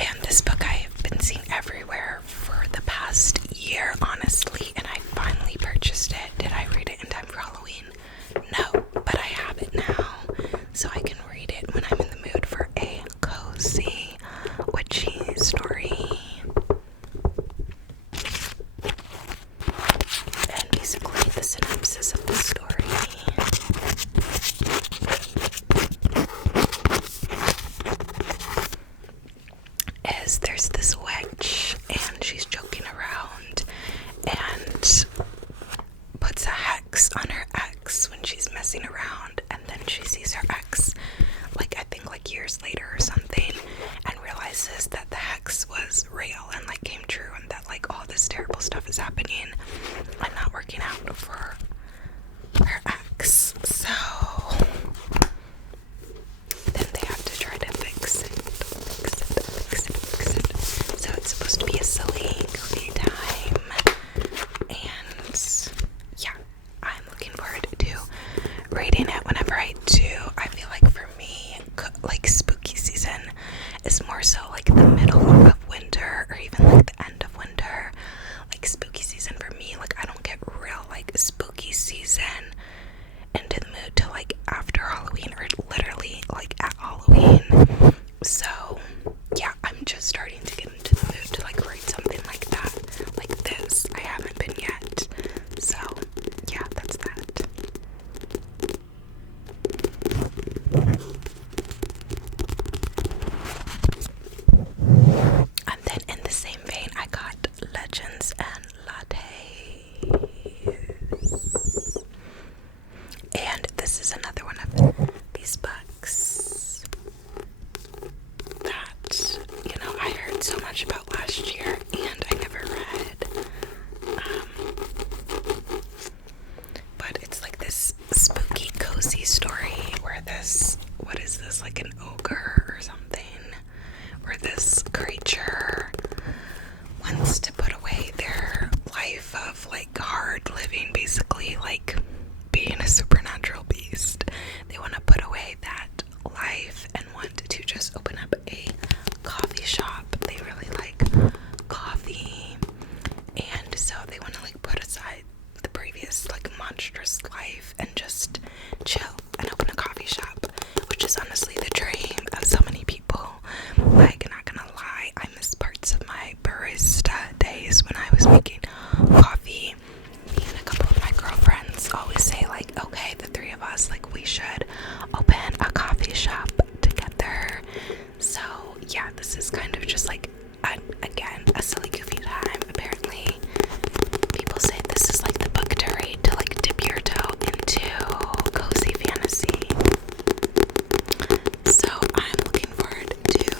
And this book I've been seeing everywhere for the past year, honestly, and I finally purchased it. Did I read it in time for Halloween? No, but I have it now, so I can read it when I'm in the mood for a cozy, witchy story. And basically, the synopsis of the story is there's this witch, and she's joking around and puts a hex on her ex when she's messing around, and then she sees her ex, like, I think like years later or something, and realizes that the hex was real and like came true, and that like all this terrible stuff is happening and not working out for her ex. So then they have to try to fix it. So it's supposed to be a silly, goofy time, and yeah, I'm looking forward to reading it whenever I do. I feel like for me, like spooky season is more so like the middle of winter or even like the end of winter. Like spooky season for me, like I don't get real like spooky season into the mood till like after Halloween or literally like at Halloween. So yeah, I'm just starting to get into the mood to like write something like that, like this. I haven't been yet, so yeah, that's that. And then in the same vein, I got Legends and Lattes. And this is another one of these books that, you know, I heard so much about last year and I never read. But it's like this spooky, cozy story where this, what is this, like an ogre or something? Where this creature wants to put away their life of like hard living, basically like being a supernatural beast. They want to put away that life and want to just open up a coffee shop. They really like coffee, and so they want to like put aside the previous like monstrous life and just chill and open a coffee shop, which is honestly the dream of so many people. Like, not gonna lie, I miss parts of my barista days when I was making coffee. Me and a couple of my girlfriends always say like, okay, the three of us, like, we should open a coffee shop together. So yeah, this is kind of just like again a silly goofy time. Apparently people say this is like the book to read to like dip your toe into cozy fantasy. So I'm looking forward to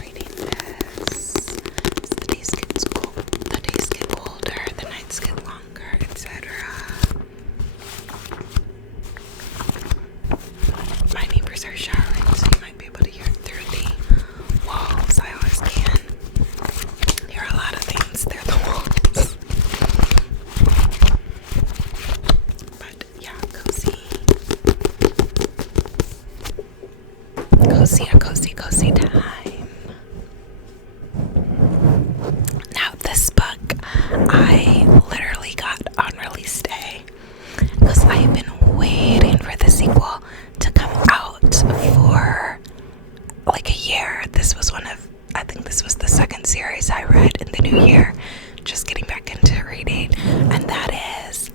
reading this. As the days get colder, the nights get longer, etc. My neighbors are showering, so you might be able to hear it through the walls. I always can hear a lot of things through the walls. But yeah, cozy time. Now this book I literally got on release day because I've been waiting for the sequel to come out for like a year. This was I think this was the second series I read in the new year, just getting back into reading, and that is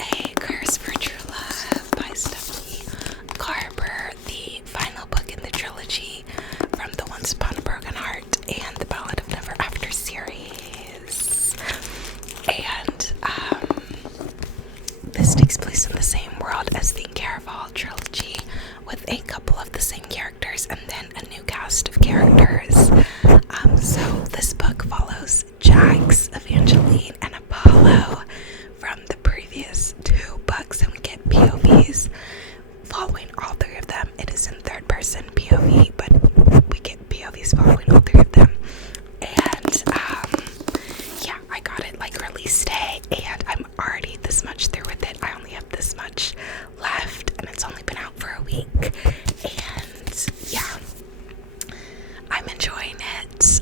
A Curse for True Love by Stephanie Garber, the final book in the trilogy from the Once Upon a Broken Heart and the Ballad of Never After series. And this takes place in the same world as the Caraval trilogy, with a couple of the same characters and then a new cast of characters. So this book follows Jax, Evangeline, and Apollo from the previous two books, and we get POVs following all three of them. It is in third person POV, but we get POVs following all three of them. And yeah, I got it like release day, and I'm already this much through with it. I only have this much left, and it's only been out for a week. And yeah, I'm enjoying it.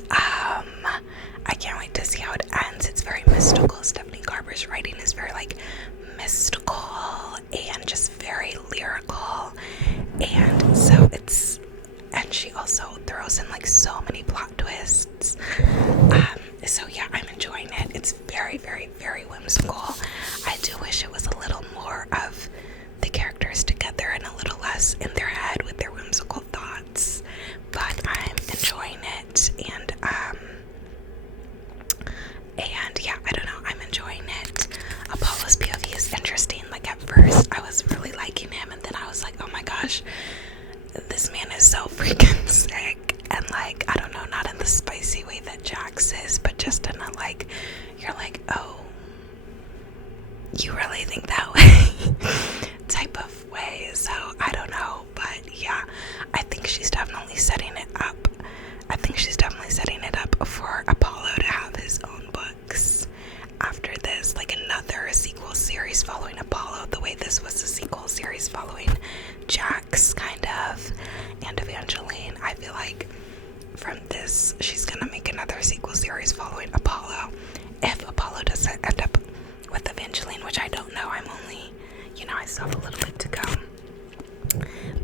I can't wait to see how it ends. It's very mystical. Stephanie Garber's writing is very like mystical and just very lyrical, and so and she also throws in like so many plot twists. So yeah, I'm enjoying it. It's very, very, very whimsical. I do wish it was a little more of the characters together and a little less in their head with their whimsical thoughts, but I'm enjoying it. And yeah, I don't know, I'm enjoying it. Apollo's POV is interesting. Like at first I was really liking him, and then I was like, oh my gosh, this man is so freaking sick. And like, I don't know, not in the spicy way that Jax is, but just in a like, you're like, oh, you really think that way type of way. So I don't know, but yeah, I think she's definitely setting it up. I think she's definitely setting it up for Apollo to have his own books after this, like another sequel series following Apollo, the way this was a sequel series following Jax, kind of, and Evangeline. I feel like from this, she's gonna make another sequel series following Apollo. If Apollo doesn't end up with Evangeline, which I don't know, I'm only, I still have a little bit to go.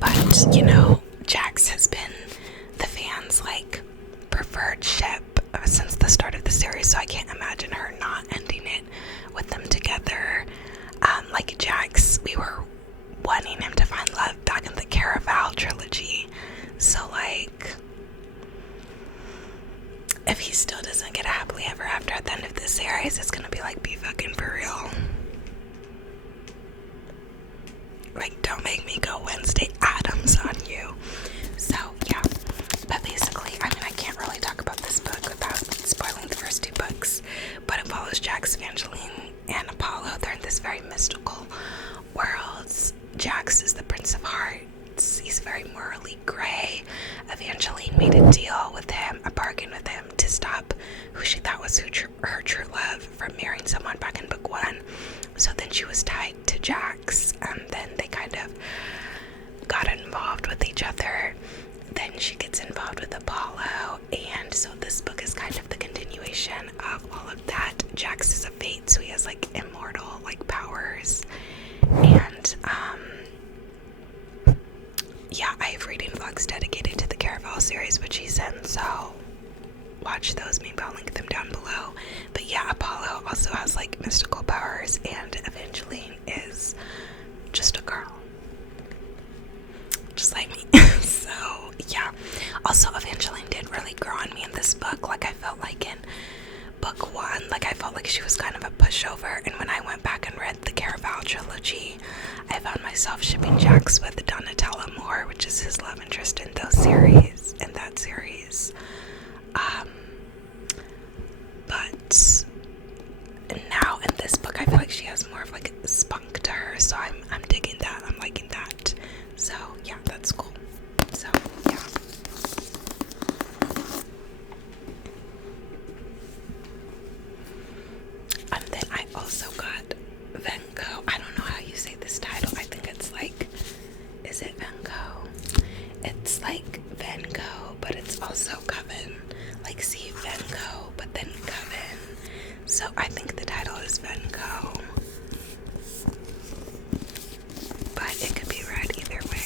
But, Jax has been the fans' like preferred ship since the start of the series, so I can't imagine her not ending it with them together. Like Jax, we were wanting him to find love back in the Caraval trilogy, so like, if he still doesn't get a happily ever after at the end of this series, it's gonna be like, be fucking for real. Like, don't make me go Wednesday Addams on you. So yeah, but basically, I can't really talk about this book without spoiling the first two books, but it follows Jax, Evangeline, and Apollo. They're in this very mystical world. Jax is the Prince of Hearts. He's very morally gray. Evangeline made a deal with him, a bargain with him, to stop who she thought was her true love from marrying someone back in book 1. So then she was tied to Jax, and then they kind of got involved with each other. Then she gets involved with Apollo, and so this book is kind of the continuation of all of that. Jax is a fate, so he has like immortal like powers, and yeah, I have reading vlogs dedicated to the Caraval series, which he's in, so watch those. Maybe I'll link them down below. But yeah, Apollo also has like mystical powers, and Evangeline is just a girl, just like me. So yeah, also Evangeline did really grow on me in this book. Like I felt like in book 1, like I felt like she was kind of a pushover, and when I went back and read the Caraval trilogy, I found myself shipping Jax with Donatella more, which is his love interest in that series. But now in this book, I feel like she has more of like a spunk to her, so I'm digging that. I'm liking that. So yeah, that's cool. So yeah. And then I also got Venco. I don't know how you say this title. I think it's like, is it Venco? It's like Venco, but it's also Coven. Like, see, Venco, but then Coven. So I think the title is Venco, but it could be read either way.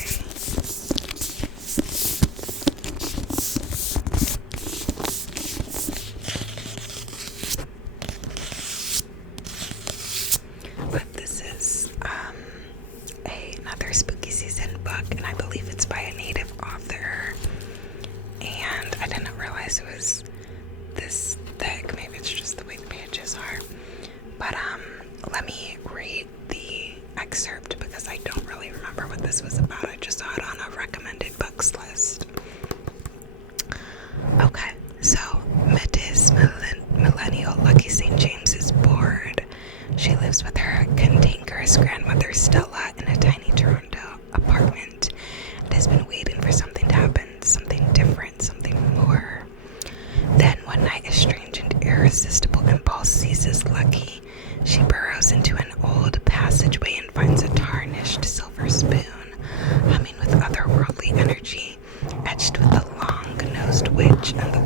But this is another spooky season book, and I believe it's by a native author. And I didn't realize it was this thick. Maybe it's just the way the pages are. But let me read the excerpt because I don't really remember what this was about. I just saw it on a recommended books list. Okay, so Mrs. Millennial Lucky St. James is bored. She lives with her cantankerous grandmother Stella in a tiny Toronto apartment and has been waiting for something to happen, something different, something more. Then one night a strange and irresistible impulse seizes Lucky. witch and the